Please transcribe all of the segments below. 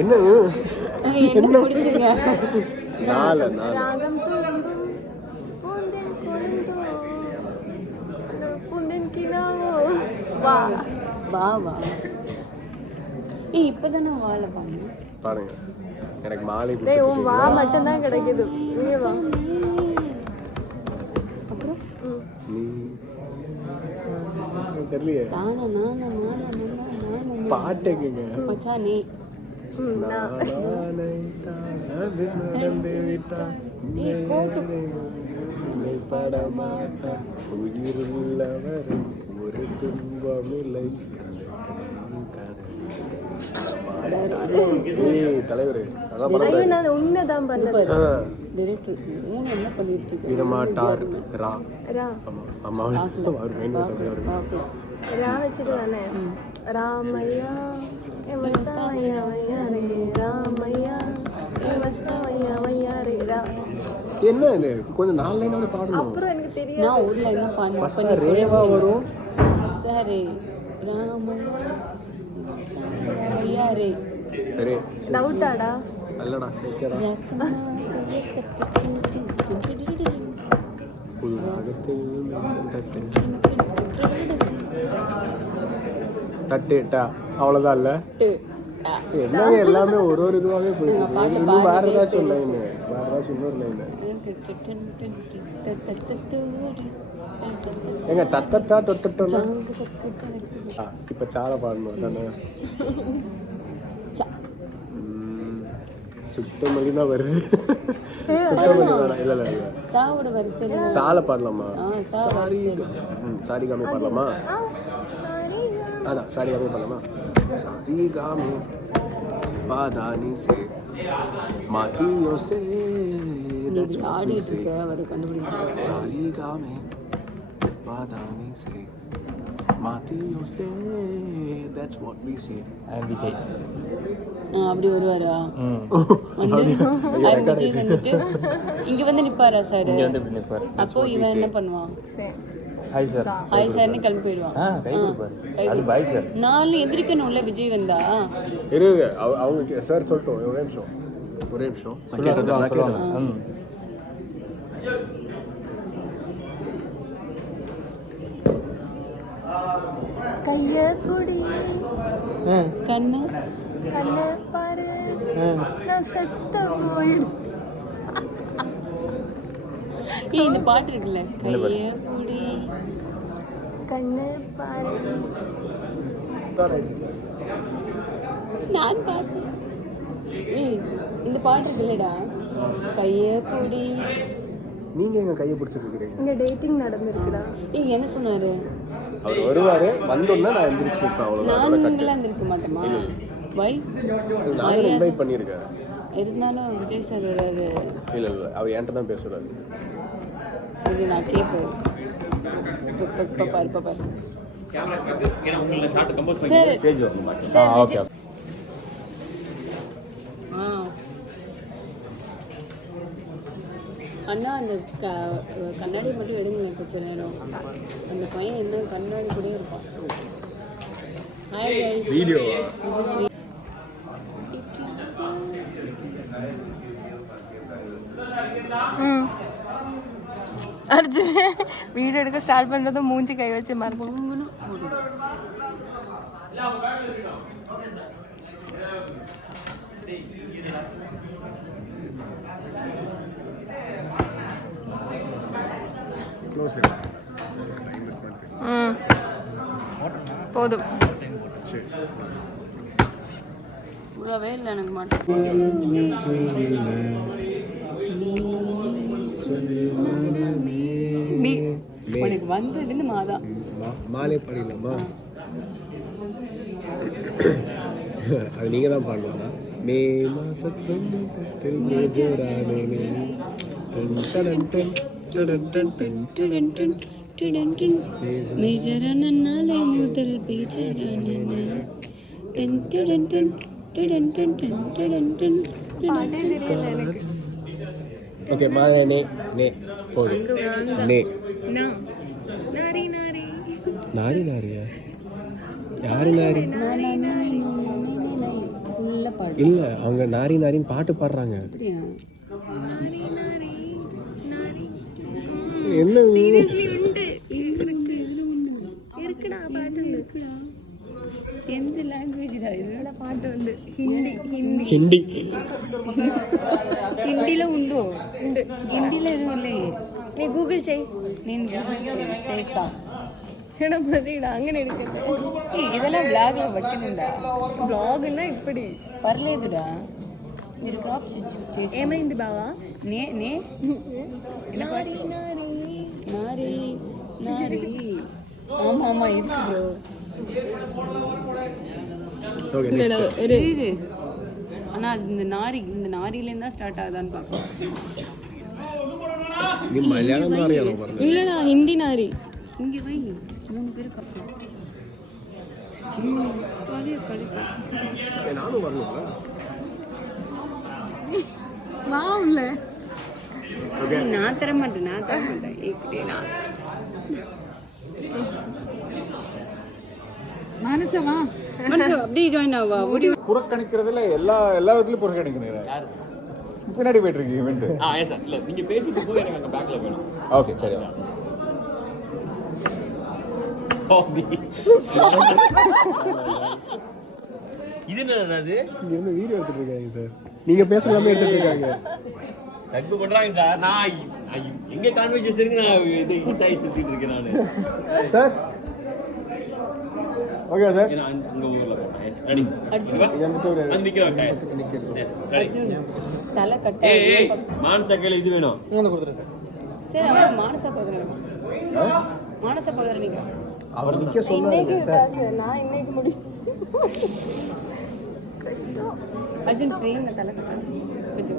என்ன என்ன பிடிச்சிங்க? ராகம் துளம்பும் பூந்தென் கொழுந்தோ பூந்தென் கினாவோ வா வா வா. இப்பதானே வாழ பாருங்க. எனக்கு மாலை டேய் உன் வா மட்டும் தான் கிடைக்குது. இங்க வா. அப்புறம் தெரியலையே பாட்டு கேங்க மச்சானே. உயிருள்ளவர் ஒரு துன்பமில்லை தலைவர் உன்னதான் பண்ணது. என்ன பண்ணிட்டு விடமாட்டார் ரா ரா அம்மா ரா வச்சுட்டு தானே ராமையா மஸ்தாவையா வையா ரே ராமையா மஸ்தாவையா வையா ரே ரா. என்ன கொஞ்சம் 4 லைனோட பாடணும். அப்புறம் எனக்கு தெரியாது. நான் ஒரு லைன் தான் பாடுறேன். அப்ப ரேவா வரும். மஸ்தாரே ராமையா வையா ரே ரே. டவுட்டாடா? அல்லடா ஓகேடா. தட்டேட்டா அவ்வளோதான் இல்லை. என்ன எல்லாமே ஒரு இதுவாகவே போயிட்டு இன்னும் வேற ஏதாச்சும் லைன் வேற ஏதாச்சும் இன்னொரு லைன் எங்க தத்தத்தா தொட்டோம்னா இப்போ சாலை பாடணும் தானே. சுத்தமல்லி தான் வருது. சுத்தமல்லி வேணாம். இல்லை இல்லை இல்லை சாவோட வரிசையில சாலை பாடலாமா? சாரி சாரி காமி பாடலாமா? அதான் சாரி காமி பாடலாமா? சாரி காமி பாதானி சே மாத்தியோ சே ஆடிட்டு இருக்க அவர் கண்டுபிடிக்க. சாரி காமி பாதானி சே மாத்தியோ சே that's what we say. Vijay அப்படி வருவாரா? விஜய் வந்துட்டு இங்க வந்து நிப்பாரா சார்? இங்க வந்து இப்படி நிப்பார். அப்போ இவன் என்ன பண்ணுவான்? ஹாய் சார் ஹாய் சார்னு கிளம்பி போயிடுவான். கை கொடுப்பாரு. அது பாய் சார். நாலு எந்திரிக்கணும்ல விஜய் வந்தா. இருங்க அவங்க சார் சொல்லட்டும். ஒரே நிமிஷம் சொல்லுவாங்க. கைய புடி கண்ணு கண்ணை பாரு நான் செத்த போயிடு. இந்த பாட்டு இருக்குல்ல, கைய புடி கண்ணை பாரு. நான் பாட்டேன். இந்த பாட்டு இருக்குல்லடா, கைய புடி. நீங்க எங்க கையை பிடிச்சிட்டு இருக்கீங்க. இங்க டேட்டிங் நடந்துருக்குடா. என்ன சொன்னாரு? அவர் வருவாரு, வந்தோன்னா நான் எந்திரிச்சு நிற்பேன். அவ்வளோதான். நாங்களாம் இருந்திருக்க மாட்டோமா? வை நான் இன்வைட் பண்ணியிருக்கேன். இருந்தாலும் விஜய் சார் வராது. இல்லை இல்லை அவர் என்கிட்ட தான் பேசுறாரு. இது நான் கேட்பேன். பாரு சார். அண்ணா அந்த கண்ணாடி மட்டும் எடுங்க கொஞ்சம் நேரம். அந்த பையன் என்ன கண்ணாடி கூட இருப்பான். Hi guys, video Arjun video எடுக்க ஸ்டார்ட் பண்ணுறதும் மூஞ்சி கை வச்சு மறைச்சு. போதும். இவ்வளோவே இல்லை எனக்கு மாட்டேன். உனக்கு வந்ததுன்னு மாதா மாலே பாடிடலாமா? அது நீங்க தான் பாடணும்னா மே மாசத்தில் மேஜரான நாளை முதல் பேஜரான ஓகே மா நே நே போதும் நே நாரி நாரி நாரி நாரியா யாரு நாரி ஃபுல்லாக பாடு. இல்ல அவங்க நாரி நாரின்னு பாட்டு பாடுறாங்க. அப்படியா? என்ன இருக்குடா பாட்டு இருக்குடா. எந்த லாங்குவேஜ்டா இது? பாட்டு வந்து ஹிந்தி ஹிந்தி హిందీలో ఉండు. హిందీలో ఎదువు இல்லையே. நீ கூகுள் செய் నేను చేస్తా. ஏன்னா மதிடா அங்கே எடுக்கிறேன். இதெல்லாம் బ్లాగ్లో పట్టిందా? బ్లాగ్னா இப்படி పర్లేదుడా, మీరు క్రాప్ చేసి. ఏమైంది బావా? నే నే నారి నారి నారి నారి. ஆமா ஆமா இருக்கு ப்ரோ. ஓகே தெரியுது. ஆனா அது இந்த நாரிலேருந்து தான் ஸ்டார்ட் ஆகுதான்னு பார்ப்போம். நீ மலையாளம் நாரியானோ பாருங்க. இல்லடா ஹிந்தி நாரி. இங்கே வை, 3 பேர் கப்போம். நானும் வரணும்ல. வாவுல ஓகே நான் தர மாட்டேன் ஏக்கிட்டே நான். மனசவா அப்படியே ஜாயின் ஆவா. புறக்கணிக்கிறதுல எல்லா விதத்துலயும் புறக்கணிக்கிறேன். பின்னாடி போயிட்டு இருக்கு இவெண்ட். ஏன் சார் இல்லை நீங்கள் பேசிட்டு போய் எனக்கு அங்கே பேக்கில் வேணும். ஓகே சரி. இது என்னது? இங்க இருந்து வீடியோ எடுத்துட்டு இருக்காங்க சார். நீங்க பேசலாமே எடுத்துட்டு இருக்காங்க. ரத்து பண்ணுறாங்க சார். நான் எங்கே கான்வர்சேஷனுக்கு நான் இது ஹிட்டாகி சுற்றிட்டு இருக்கேன் நான் சார் ஓகே சார். ஏன்னா அங்கே ஊரில் ரெடி வந்து நிற்கிறேன். தலை கட்ட. ஏய் மானசா கையில் இது வேணும். சரி அவன் மானசா பகுதியில் மானசா பகுதியில் நிற்கிறான். அவர் நிக்க சொன்னாரு சார். நான் இன்னைக்கு முடியும். அர்ஜுன் ஃப்ரேம் தலை கட்ட.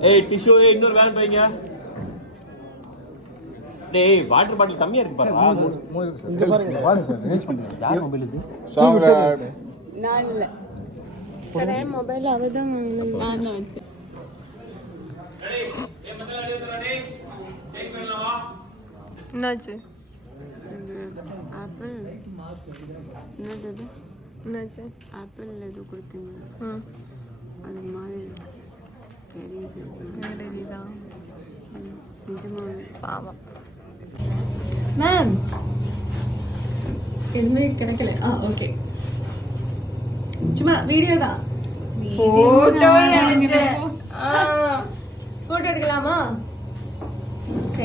ஏய் டிஷ்யூ இன்னொரு வேன் வைங்க. டேய் வாட்டர் பாட்டில் கம்மியா இருக்கு பாருங்க. இங்க பாருங்க சார் ரேஞ்ச் பண்ணுங்க. யார் மொபைல் இது? நான் இல்லை, அதே மொபைல் அவ தான் வாங்கினது. நான் தான் வச்சேன். என்னாச்சு? ஆப்பிள் என்னது அது? என்னாச்சு? ஆப்பிள் எது கொடுத்தீங்க? ம் அது மாதிரி தெரியுது. இதுதான் நிஜமாக பாவம். மேம் எதுவுமே கிடைக்கல. ஓகே சும்மா வீடியோ தான். ஃபோட்டோ எடுக்கலாமா? சரி.